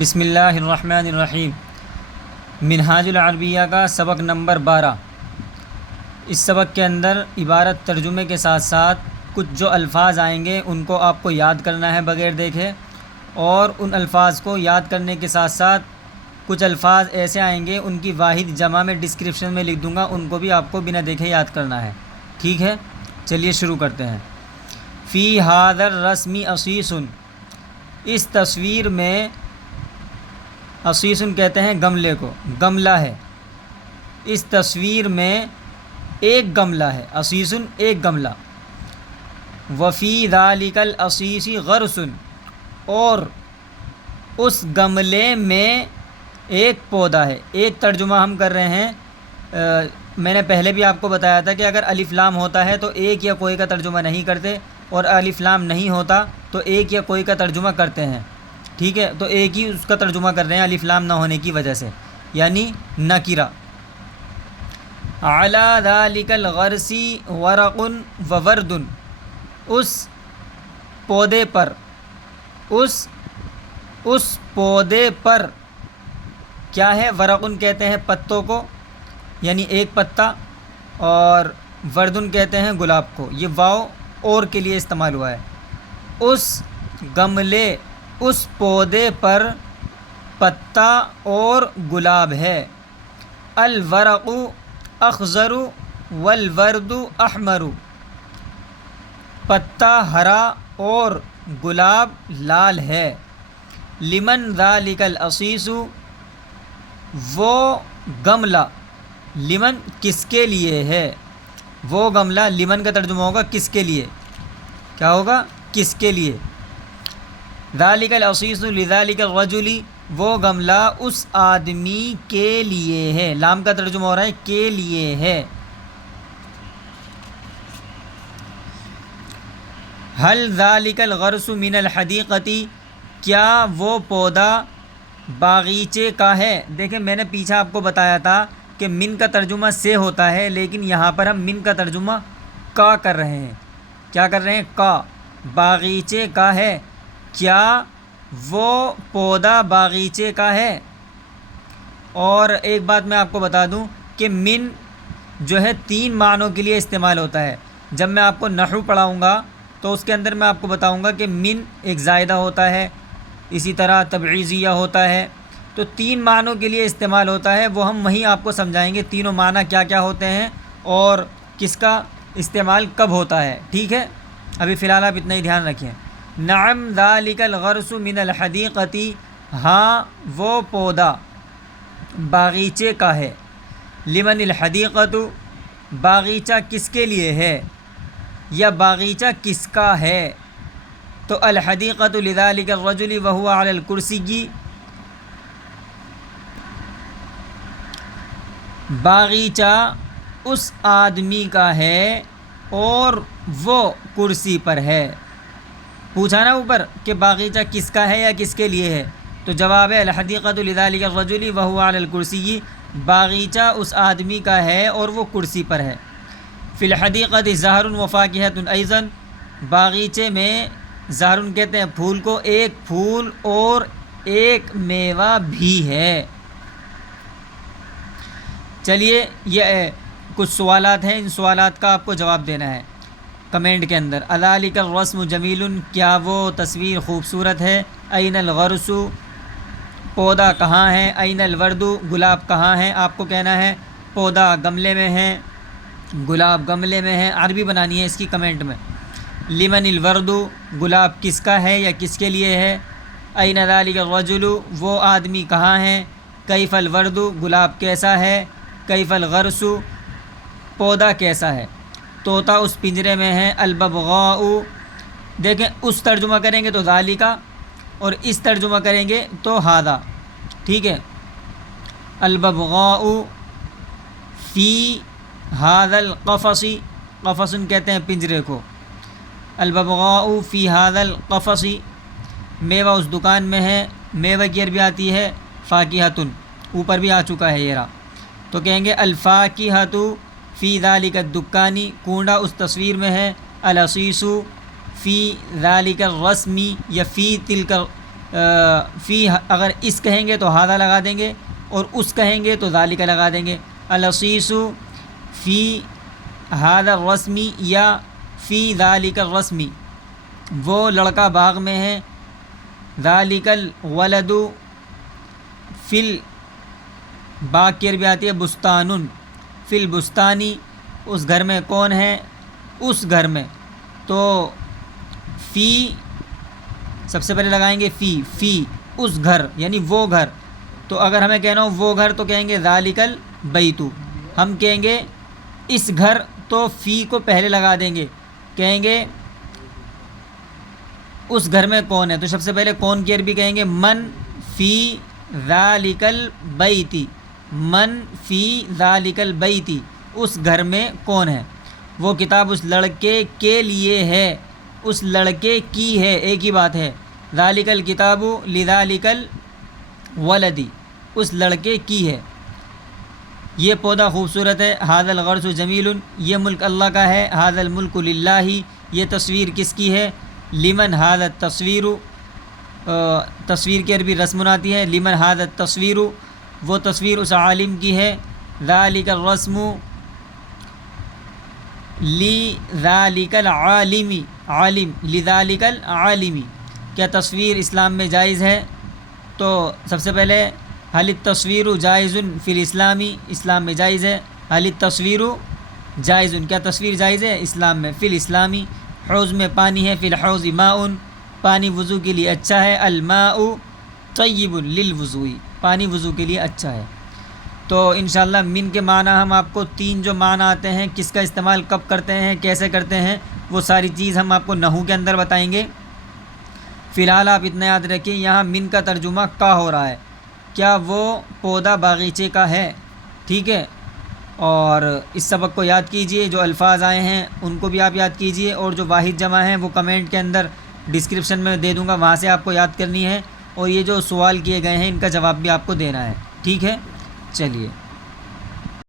بسم اللہ الرحمن الرحیم۔ منہاج العربیہ کا سبق نمبر 12۔ اس سبق کے اندر عبارت ترجمے کے ساتھ ساتھ کچھ جو الفاظ آئیں گے ان کو آپ کو یاد کرنا ہے بغیر دیکھے، اور ان الفاظ کو یاد کرنے کے ساتھ ساتھ کچھ الفاظ ایسے آئیں گے ان کی واحد جمع میں ڈسکرپشن میں لکھ دوں گا، ان کو بھی آپ کو بنا دیکھے یاد کرنا ہے۔ ٹھیک ہے، چلیے شروع کرتے ہیں۔ فی ھذا الرسم عصیص، اس تصویر میں عصیص کہتے ہیں گملے کو، گملہ ہے۔ اس تصویر میں ایک گملہ ہے، عصیص ایک گملہ۔ وفی ذالک العصیص غرس، اور اس گملے میں ایک پودا ہے۔ ایک ترجمہ ہم کر رہے ہیں، میں نے پہلے بھی آپ کو بتایا تھا کہ اگر الف لام ہوتا ہے تو ایک یا کوئی کا ترجمہ نہیں کرتے، اور الف لام نہیں ہوتا تو ایک یا کوئی کا ترجمہ کرتے ہیں۔ ٹھیک ہے، تو ایک ہی اس کا ترجمہ کر رہے ہیں الف لام نہ ہونے کی وجہ سے، یعنی نکرہ۔ علی ذالک الغرس ورق وورد، اس پودے پر، اس پودے پر کیا ہے؟ ورقن کہتے ہیں پتوں کو، یعنی ایک پتا، اور وردن کہتے ہیں گلاب کو۔ یہ واو اور کے لیے استعمال ہوا ہے۔ اس گملے، اس پودے پر پتا اور گلاب ہے۔ الورق اخضر والورد احمر، پتا ہرا اور گلاب لال ہے۔ لمن ذالک العصیص، وہ گملہ، لمن کس کے لیے ہے؟ وہ گملہ، لمن کا ترجمہ ہوگا کس کے لیے، کیا ہوگا؟ کس کے لیے۔ ذالک العصیص لذالک الرجل، وہ گملہ اس آدمی کے لیے ہے۔ لام کا ترجمہ ہو رہا ہے کے لیے ہے۔ هل ذالک الغرس من الحدیقۃ، کیا وہ پودا باغیچے کا ہے؟ دیکھیں، میں نے پیچھے آپ کو بتایا تھا کہ من کا ترجمہ سے ہوتا ہے، لیکن یہاں پر ہم من کا ترجمہ کا کر رہے ہیں۔ کیا کر رہے ہیں؟ کا۔ باغیچے کا ہے، کیا وہ پودا باغیچے کا ہے؟ اور ایک بات میں آپ کو بتا دوں کہ من جو ہے 3 معنوں کے لیے استعمال ہوتا ہے۔ جب میں آپ کو نحو پڑھاؤں گا تو اس کے اندر میں آپ کو بتاؤں گا کہ من ایک زائدہ ہوتا ہے، اسی طرح تبعیضیہ ہوتا ہے، تو 3 معنوں کے لیے استعمال ہوتا ہے۔ وہ ہم وہیں آپ کو سمجھائیں گے تینوں معنی کیا کیا ہوتے ہیں اور کس کا استعمال کب ہوتا ہے۔ ٹھیک ہے، ابھی فی الحال آپ اتنا ہی دھیان رکھیں۔ نعم ذالک الغرس من الحدیقۃ، ہاں وہ پودا باغیچے کا ہے۔ لمن الحدیقۃ، باغیچہ کس کے لیے ہے، یا باغیچہ کس کا ہے؟ تو الحدیقۃ لذالک الرجل وهو علی الکرسی، باغیچہ اس آدمی کا ہے اور وہ کرسی پر ہے۔ پوچھا نا اوپر کہ باغیچہ کس کا ہے یا کس کے لیے ہے، تو جواب ہے الحدیقۃ لذالک الرجل وهو علی الکرسی، باغیچہ اس آدمی کا ہے اور وہ کرسی پر ہے۔ فی الحدیقۃ زہر وفاکہۃ ایضا، باغیچے میں زہر کہتے ہیں پھول کو، ایک پھول اور ایک میوہ بھی ہے۔ چلیے، یہ کچھ سوالات ہیں، ان سوالات کا آپ کو جواب دینا ہے کمنٹ کے اندر۔ اذالک الرسم جمیل، کیا وہ تصویر خوبصورت ہے؟ این الغرس، پودا کہاں ہے؟ این الورد، گلاب کہاں ہے؟ آپ کو کہنا ہے پودا گملے میں ہے، گلاب گملے میں ہے۔ عربی بنانی ہے اس کی کمنٹ میں۔ لمن الورد، گلاب کس کا ہے یا کس کے لیے ہے؟ این ذالک الرجل، وہ آدمی کہاں ہے؟ کیف الورد، گلاب کیسا ہے؟ کیف الغرس، پودا کیسا ہے؟ طوطا اس پنجرے میں ہے۔ الببغاء، دیکھیں اس ترجمہ کریں گے تو ذالکا، اور اس ترجمہ کریں گے تو ھذا۔ ٹھیک ہے، الببغاء فی ھذا القفص، قفص کہتے ہیں پنجرے کو۔ الببغاء فی ھذا القفص، میوہ اس دکان میں ہے۔ میوہ کی عربی آتی ہے فاکہۃ، اوپر بھی آ چکا ہے یہ رہا، تو کہیں گے الفاکہۃ فی ذالک الدکان، کنڈا اس تصویر میں ہے۔ العصیص فی ذالک الرسم، یا فی تلک فی اگر اس کہیں گے تو ہادہ لگا دیں گے، اور اس کہیں گے تو ذالک لگا دیں گے۔ العصیص فی ہادہ الرسمی یا فی ذالک الرسمی، وہ لڑکا باغ میں ہے۔ ذالک الولد فی باغ کی عربی آتی ہے بستانن، فی البستانی، اس گھر میں کون ہے؟ اس گھر میں، تو فی سب سے پہلے لگائیں گے فی اس گھر یعنی وہ گھر، تو اگر ہمیں کہنا ہو وہ گھر تو کہیں گے ذالک البیت، ہم کہیں گے اس گھر تو فی کو پہلے لگا دیں گے، کہیں گے اس گھر میں کون ہے، تو سب سے پہلے کون کی عربی کہیں گے من فی ذالک البیت، من فی ذالک البیت، اس گھر میں کون ہے۔ وہ کتاب اس لڑکے کے لیے ہے، اس لڑکے کی ہے، ایک ہی بات ہے۔ ذالک الکتاب لذالک الولد، اس لڑکے کی ہے۔ یہ پودا خوبصورت ہے۔ ھذا الغرس جمیل، یہ ملک اللہ کا ہے۔ ھذا الملک للہ، یہ تصویر کس کی ہے؟ لمن ھذا التصویر، تصویر کی عربی رسم آتی ہے۔ لمن ھذا التصویر، وہ تصویر اس عالم کی ہے۔ ذالک الرسم لذالک العالم، عالم لذالک العالم، کیا تصویر اسلام میں جائز ہے؟ تو سب سے پہلے حل التصویر جائز فی الاسلامی، اسلام میں جائز ہے۔ حل التصویر جائز، کیا تصویر جائز ہے اسلام میں؟ فی الاسلامی۔ حوض میں پانی ہے، فی الحوض ماء، پانی وضو کے لیے اچھا ہے۔ الماء طیب للوضوء، پانی وضو کے لیے اچھا ہے۔ تو انشاءاللہ من کے معنی ہم آپ کو 3 جو معنی آتے ہیں، کس کا استعمال کب کرتے ہیں، کیسے کرتے ہیں، وہ ساری چیز ہم آپ کو نحو کے اندر بتائیں گے۔ فی الحال آپ اتنا یاد رکھیں، یہاں من کا ترجمہ کا ہو رہا ہے، کیا وہ پودا باغیچے کا ہے، ٹھیک ہے۔ اور اس سبق کو یاد کیجئے، جو الفاظ آئے ہیں ان کو بھی آپ یاد کیجئے، اور جو واحد جمع ہیں وہ کمنٹ کے اندر ڈسکرپشن میں دے دوں گا، وہاں سے آپ کو یاد کرنی ہے، اور یہ جو سوال کیے گئے ہیں ان کا جواب بھی آپ کو دینا ہے، ٹھیک ہے۔ چلیے۔